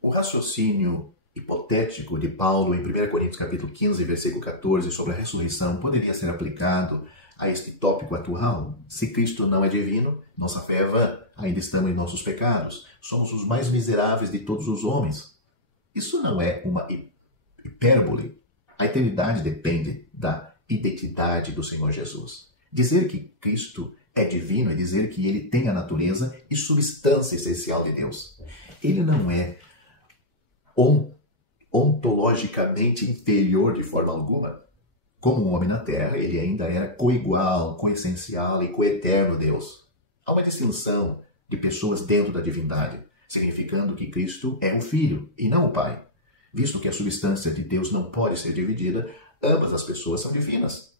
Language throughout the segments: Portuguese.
O raciocínio hipotético de Paulo em 1 Coríntios capítulo 15, versículo 14, sobre a ressurreição, poderia ser aplicado a este tópico atual. Se Cristo não é divino, nossa fé é vã, ainda estamos em nossos pecados. Somos os mais miseráveis de todos os homens. Isso não é uma hipérbole. A eternidade depende da identidade do Senhor Jesus. Dizer que Cristo é divino é dizer que ele tem a natureza e substância essencial de Deus. Ele não é ontologicamente inferior de forma alguma. Como um homem na Terra, ele ainda era coigual, coessencial e coeterno Deus. Há uma distinção de pessoas dentro da divindade, significando que Cristo é o Filho e não o Pai. Visto que a substância de Deus não pode ser dividida, ambas as pessoas são divinas.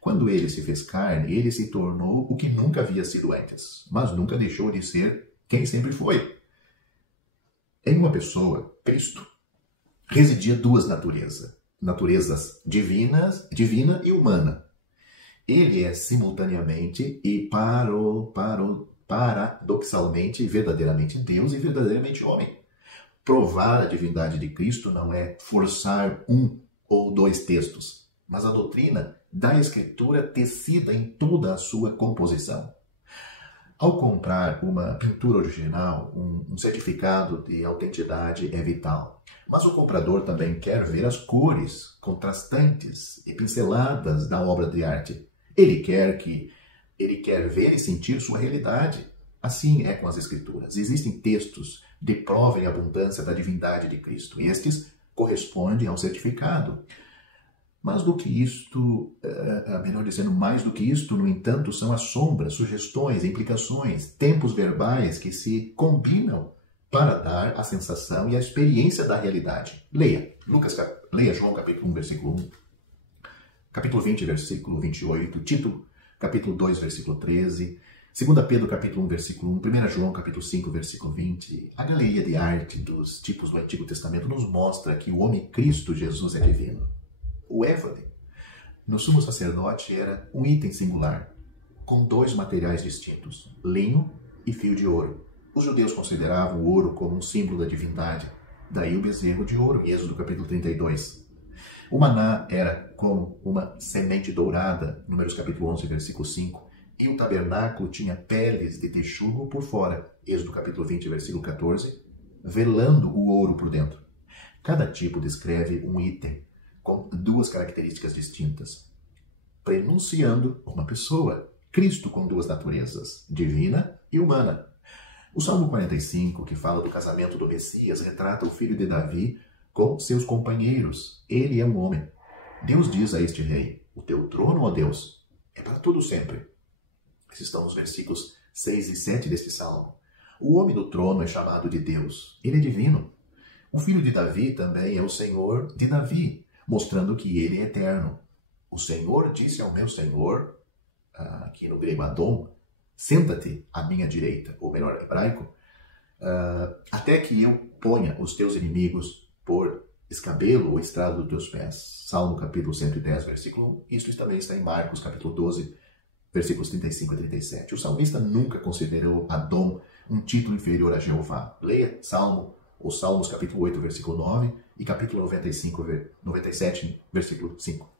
Quando ele se fez carne, ele se tornou o que nunca havia sido antes, mas nunca deixou de ser quem sempre foi. Em uma pessoa, Cristo, residia duas naturezas divina e humana. Ele é simultaneamente e paradoxalmente verdadeiramente Deus e verdadeiramente homem. Provar a divindade de Cristo não é forçar um ou dois textos, mas a doutrina da Escritura tecida em toda a sua composição. Ao comprar uma pintura original, um certificado de autenticidade é vital. Mas o comprador também quer ver as cores contrastantes e pinceladas da obra de arte. Ele quer ver e sentir sua realidade. Assim é com as Escrituras. Existem textos de prova e abundância da divindade de Cristo. Estes correspondem ao certificado. Mais do que isto, no entanto, são as sombras, sugestões, implicações, tempos verbais que se combinam para dar a sensação e a experiência da realidade. Leia João capítulo 1, versículo 1, capítulo 20, versículo 28, Tito capítulo 2, versículo 13, 2 Pedro capítulo 1, versículo 1, 1 João capítulo 5, versículo 20. A galeria de arte dos tipos do Antigo Testamento nos mostra que o homem Cristo Jesus é divino. O éfode no sumo sacerdote era um item singular, com dois materiais distintos, linho e fio de ouro. Os judeus consideravam o ouro como um símbolo da divindade, daí o bezerro de ouro, em Êxodo capítulo 32. O maná era como uma semente dourada, Números capítulo 11, versículo 5, e o tabernáculo tinha peles de texugo por fora, Êxodo capítulo 20, versículo 14, velando o ouro por dentro. Cada tipo descreve um item com duas características distintas, prenunciando uma pessoa, Cristo com duas naturezas, divina e humana. O Salmo 45, que fala do casamento do Messias, retrata o filho de Davi com seus companheiros. Ele é um homem. Deus diz a este rei, o teu trono, ó Deus, é para todo sempre. Esses estão nos versículos 6 e 7 deste Salmo. O homem do trono é chamado de Deus. Ele é divino. O filho de Davi também é o Senhor de Davi, mostrando que ele é eterno. O Senhor disse ao meu Senhor, aqui no grego Adon, senta-te à minha direita, ou melhor, hebraico, até que eu ponha os teus inimigos por escabelo ou estrado dos teus pés. Salmo capítulo 110, versículo 1. Isso também está em Marcos capítulo 12, versículos 35 a 37. O salmista nunca considerou Adon um título inferior a Jeová. Leia Salmos capítulo 8, versículo 9 e capítulo 97, versículo 5.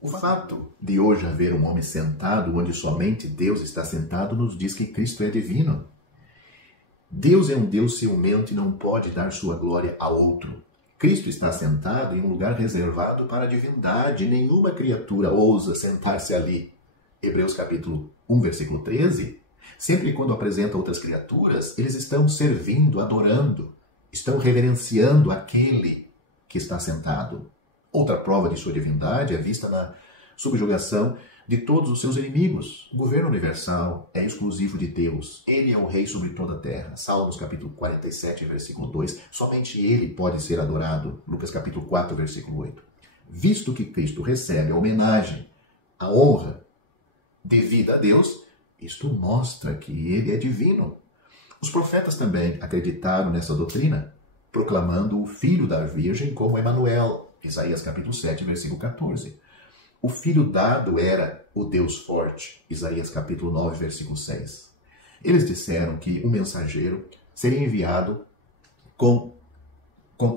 O fato de hoje haver um homem sentado onde somente Deus está sentado nos diz que Cristo é divino. Deus é um Deus ciumento e não pode dar sua glória a outro. Cristo está sentado em um lugar reservado para a divindade. Nenhuma criatura ousa sentar-se ali. Hebreus capítulo 1, versículo 13. Sempre quando apresenta outras criaturas, eles estão servindo, adorando, estão reverenciando aquele que está sentado. Outra prova de sua divindade é vista na subjugação de todos os seus inimigos. O governo universal é exclusivo de Deus. Ele é o rei sobre toda a terra. Salmos capítulo 47, versículo 2. Somente ele pode ser adorado. Lucas capítulo 4, versículo 8. Visto que Cristo recebe a homenagem, a honra devida a Deus, isto mostra que ele é divino. Os profetas também acreditaram nessa doutrina, proclamando o Filho da Virgem como Emanuel. Isaías capítulo 7, versículo 14. O filho dado era o Deus forte. Isaías capítulo 9, versículo 6. Eles disseram que o mensageiro seria enviado com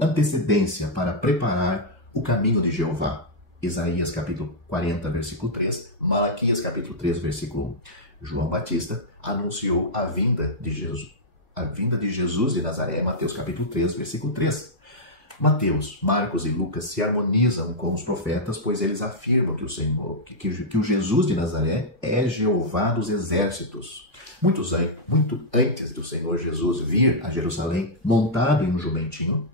antecedência para preparar o caminho de Jeová. Isaías capítulo 40, versículo 3, Malaquias capítulo 3, versículo 1. João Batista anunciou a vinda de Jesus de Nazaré, Mateus capítulo 3, versículo 3. Mateus, Marcos e Lucas se harmonizam com os profetas, pois eles afirmam que o Jesus de Nazaré é Jeová dos exércitos. Muito antes do Senhor Jesus vir a Jerusalém montado em um jumentinho,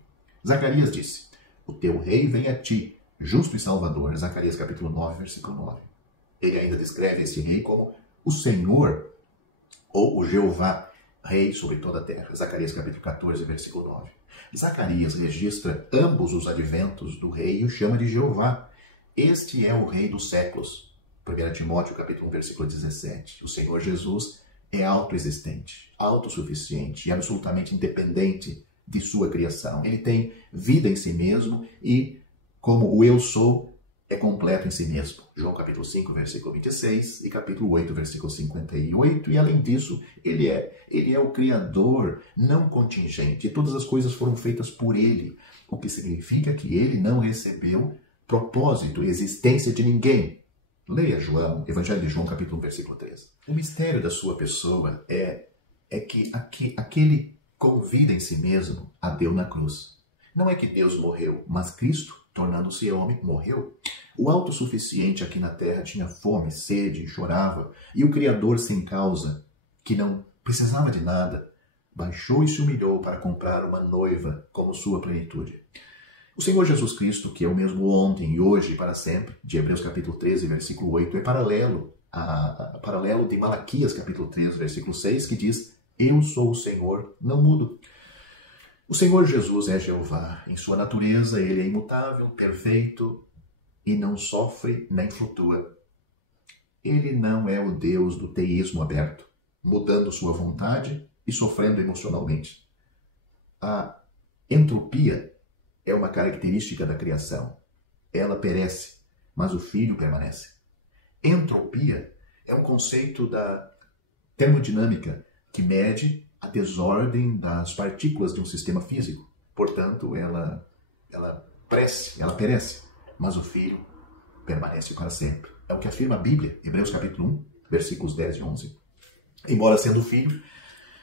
Zacarias disse: o teu rei vem a ti, justo e salvador. Zacarias capítulo 9, versículo 9. Ele ainda descreve esse rei como o Senhor ou o Jeová, rei sobre toda a terra. Zacarias capítulo 14, versículo 9. Zacarias registra ambos os adventos do rei e o chama de Jeová. Este é o rei dos séculos. 1 Timóteo capítulo 1, versículo 17. O Senhor Jesus é autoexistente, autossuficiente e absolutamente independente de sua criação. Ele tem vida em si mesmo e, como o eu sou, é completo em si mesmo. João capítulo 5, versículo 26 e capítulo 8, versículo 58. E além disso, ele é o Criador não contingente. E todas as coisas foram feitas por ele, o que significa que ele não recebeu propósito, existência de ninguém. Leia João, Evangelho de João, capítulo 1, versículo 3. O mistério da sua pessoa é que aquele convida em si mesmo a Deus na cruz. Não é que Deus morreu, mas Cristo, tornando-se homem, morreu. O autossuficiente aqui na terra tinha fome, sede e chorava, e o Criador sem causa, que não precisava de nada, baixou e se humilhou para comprar uma noiva como sua plenitude. O Senhor Jesus Cristo, que é o mesmo ontem e hoje e para sempre, de Hebreus capítulo 13, versículo 8, é paralelo de Malaquias capítulo 3, versículo 6, que diz: eu sou o Senhor, não mudo. O Senhor Jesus é Jeová. Em sua natureza, ele é imutável, perfeito e não sofre nem flutua. Ele não é o Deus do teísmo aberto, mudando sua vontade e sofrendo emocionalmente. A entropia é uma característica da criação. Ela perece, mas o Filho permanece. Entropia é um conceito da termodinâmica que mede a desordem das partículas de um sistema físico. Portanto, ela perece, mas o Filho permanece para sempre. É o que afirma a Bíblia, Hebreus capítulo 1, versículos 10 e 11. Embora sendo Filho,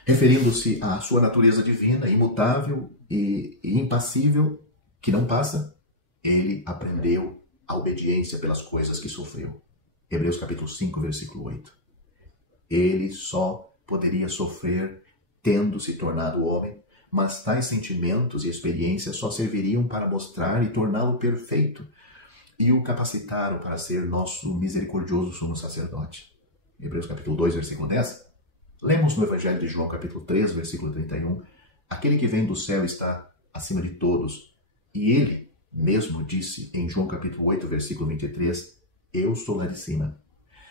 referindo-se à sua natureza divina, imutável e impassível, que não passa, ele aprendeu a obediência pelas coisas que sofreu. Hebreus capítulo 5, versículo 8. Ele só poderia sofrer tendo se tornado homem, mas tais sentimentos e experiências só serviriam para mostrar e torná-lo perfeito e o capacitaram para ser nosso misericordioso sumo sacerdote. Hebreus capítulo 2, versículo 10. Lemos no Evangelho de João capítulo 3, versículo 31, aquele que vem do céu está acima de todos, e ele mesmo disse em João capítulo 8, versículo 23, eu sou lá de cima.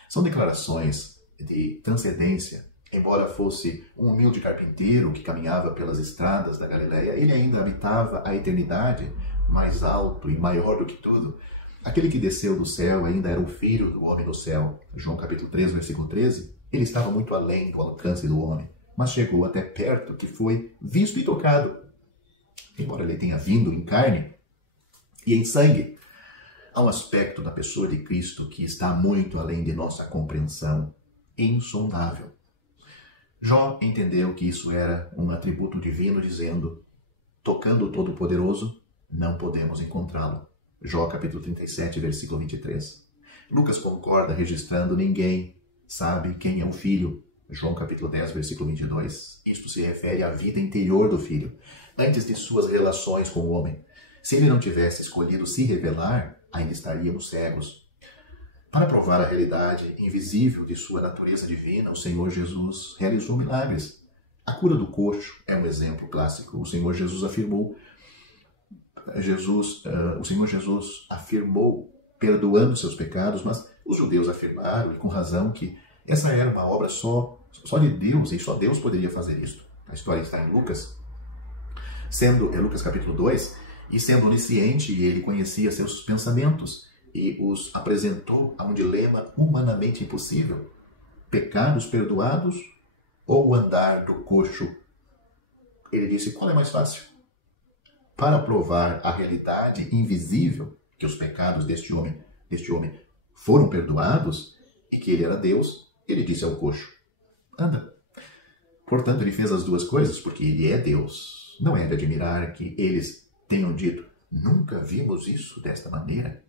São declarações de transcendência. Embora fosse um humilde carpinteiro que caminhava pelas estradas da Galileia, ele ainda habitava a eternidade, mais alto e maior do que tudo. Aquele que desceu do céu ainda era o Filho do homem no céu. João capítulo 3, versículo 13. Ele estava muito além do alcance do homem, mas chegou até perto que foi visto e tocado. Embora ele tenha vindo em carne e em sangue, há um aspecto da pessoa de Cristo que está muito além de nossa compreensão, insondável. Jó entendeu que isso era um atributo divino, dizendo, tocando o Todo-Poderoso, não podemos encontrá-lo. Jó capítulo 37, versículo 23. Lucas concorda, registrando, ninguém sabe quem é o Filho. João capítulo 10, versículo 22. Isto se refere à vida interior do Filho, antes de suas relações com o homem. Se ele não tivesse escolhido se revelar, ainda estaríamos cegos. Para provar a realidade invisível de sua natureza divina, o Senhor Jesus realizou milagres. A cura do coxo é um exemplo clássico. O Senhor Jesus afirmou, perdoando seus pecados, mas os judeus afirmaram, e com razão, que essa era uma obra só de Deus, e só Deus poderia fazer isso. A história está em Lucas, Lucas capítulo 2, e sendo onisciente, ele conhecia seus pensamentos, e os apresentou a um dilema humanamente impossível: pecados perdoados ou andar do coxo. Ele disse: qual é mais fácil? Para provar a realidade invisível, que os pecados deste homem foram perdoados e que ele era Deus, ele disse ao coxo: anda. Portanto, ele fez as duas coisas porque ele é Deus. Não é de admirar que eles tenham dito: nunca vimos isso desta maneira.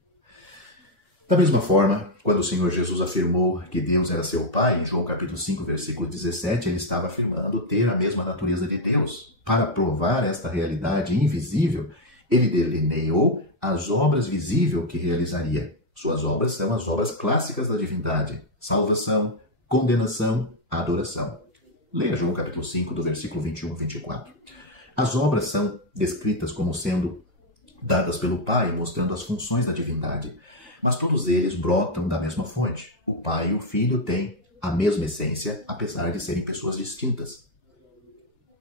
Da mesma forma, quando o Senhor Jesus afirmou que Deus era seu Pai, em João capítulo 5, versículo 17, ele estava afirmando ter a mesma natureza de Deus. Para provar esta realidade invisível, ele delineou as obras visíveis que realizaria. Suas obras são as obras clássicas da divindade: salvação, condenação, adoração. Leia João capítulo 5, do versículo 21 e 24. As obras são descritas como sendo dadas pelo Pai, mostrando as funções da divindade. Mas todos eles brotam da mesma fonte. O Pai e o Filho têm a mesma essência, apesar de serem pessoas distintas.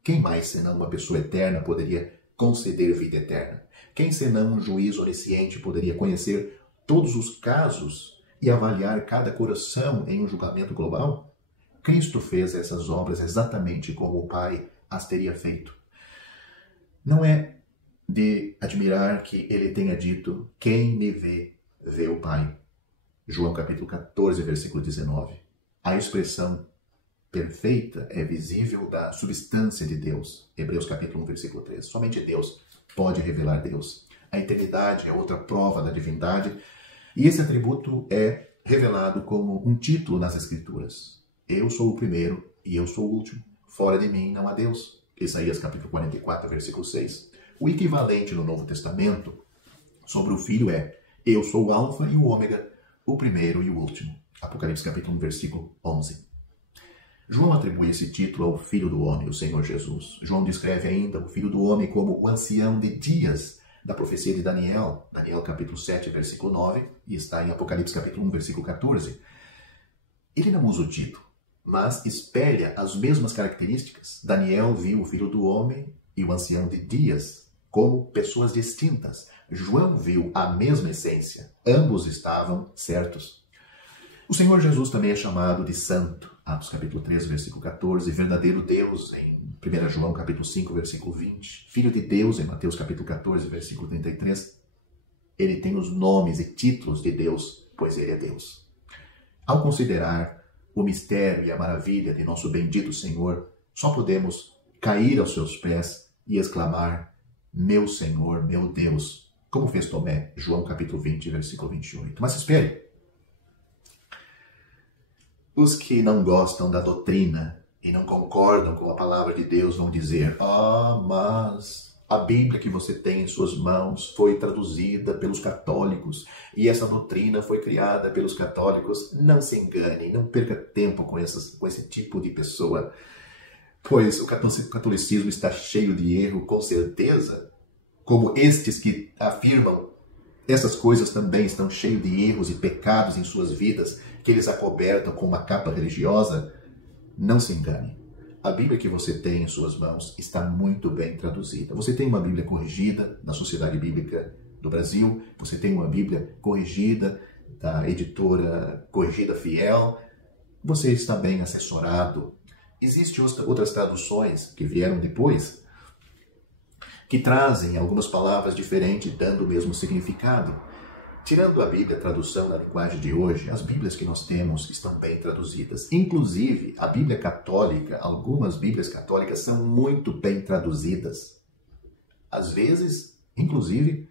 Quem mais, senão uma pessoa eterna, poderia conceder vida eterna? Quem, senão um juiz onisciente, poderia conhecer todos os casos e avaliar cada coração em um julgamento global? Cristo fez essas obras exatamente como o Pai as teria feito. Não é de admirar que ele tenha dito: quem me vê, vê o Pai. João capítulo 14, versículo 19. A expressão perfeita é visível da substância de Deus. Hebreus capítulo 1, versículo 13. Somente Deus pode revelar Deus. A eternidade é outra prova da divindade, e esse atributo é revelado como um título nas Escrituras. Eu sou o primeiro e eu sou o último. Fora de mim não há Deus. Isaías capítulo 44, versículo 6. O equivalente no Novo Testamento sobre o Filho é: eu sou o Alfa e o Ômega, o primeiro e o último. Apocalipse capítulo 1, versículo 11. João atribui esse título ao Filho do Homem, o Senhor Jesus. João descreve ainda o Filho do Homem como o ancião de dias da profecia de Daniel. Daniel capítulo 7, versículo 9, e está em Apocalipse capítulo 1, versículo 14. Ele não usa o título, mas espelha as mesmas características. Daniel viu o Filho do Homem e o ancião de dias como pessoas distintas. João viu a mesma essência. Ambos estavam certos. O Senhor Jesus também é chamado de Santo. Atos capítulo 3, versículo 14. Verdadeiro Deus, em 1 João capítulo 5, versículo 20. Filho de Deus, em Mateus capítulo 14, versículo 33. Ele tem os nomes e títulos de Deus, pois ele é Deus. Ao considerar o mistério e a maravilha de nosso bendito Senhor, só podemos cair aos seus pés e exclamar: meu Senhor, meu Deus, como fez Tomé, João capítulo 20, versículo 28. Mas espere. Os que não gostam da doutrina e não concordam com a palavra de Deus vão dizer: mas a Bíblia que você tem em suas mãos foi traduzida pelos católicos e essa doutrina foi criada pelos católicos. Não se engane, não perca tempo com esse tipo de pessoa, pois o catolicismo está cheio de erro, com certeza, como estes que afirmam essas coisas também estão cheios de erros e pecados em suas vidas, que eles acobertam com uma capa religiosa. Não se engane. A Bíblia que você tem em suas mãos está muito bem traduzida. Você tem uma Bíblia corrigida na Sociedade Bíblica do Brasil, você tem uma Bíblia corrigida da editora Corrigida Fiel, você está bem assessorado. Existem outras traduções que vieram depois, que trazem algumas palavras diferentes, dando o mesmo significado. Tirando a Bíblia, a tradução na linguagem de hoje, as Bíblias que nós temos estão bem traduzidas. Inclusive, a Bíblia católica, algumas Bíblias católicas são muito bem traduzidas. Às vezes, inclusive,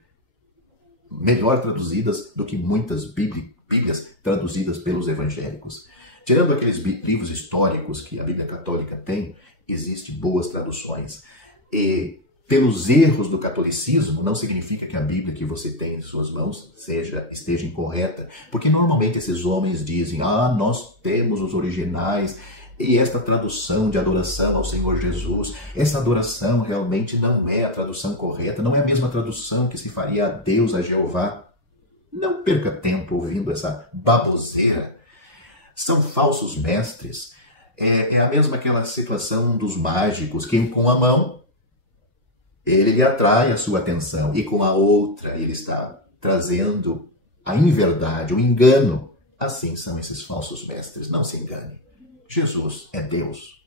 melhor traduzidas do que muitas Bíblias traduzidas pelos evangélicos. Tirando aqueles livros históricos que a Bíblia católica tem, existem boas traduções. E pelos erros do catolicismo, não significa que a Bíblia que você tem em suas mãos esteja incorreta. Porque normalmente esses homens dizem: nós temos os originais e esta tradução de adoração ao Senhor Jesus, essa adoração realmente não é a tradução correta, não é a mesma tradução que se faria a Deus, a Jeová. Não perca tempo ouvindo essa baboseira. São falsos mestres. É a mesma aquela situação dos mágicos, que com a mão ele lhe atrai a sua atenção e com a outra ele está trazendo a inverdade, o engano. Assim são esses falsos mestres. Não se engane. Jesus é Deus.